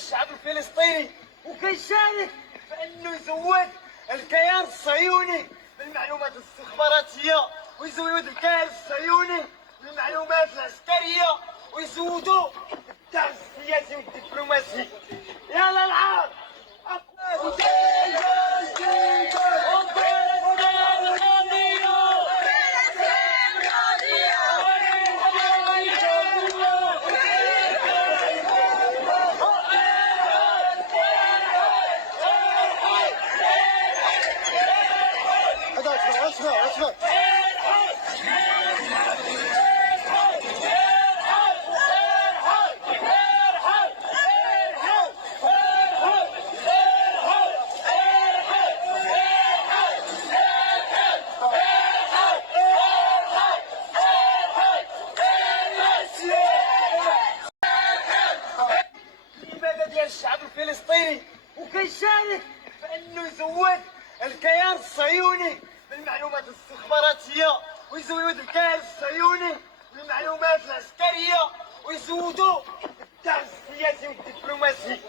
الشعب الفلسطيني، وكيشارك في انه يزود الكيان الصهيوني بالمعلومات الاستخباراتيه، ويزود الكيان الصهيوني بالمعلومات العسكريه، ويزودوا الدعم السياسي والدبلوماسي. يلا العار اسمع ديال الشعب الفلسطيني، وكيشارك في انه يزود الكيان الصهيوني بالمعلومات الاستخباراتيه، ويزود الكيان الصهيوني بالمعلومات العسكريه، ويزودوا الدعم السياسي والدبلوماسي.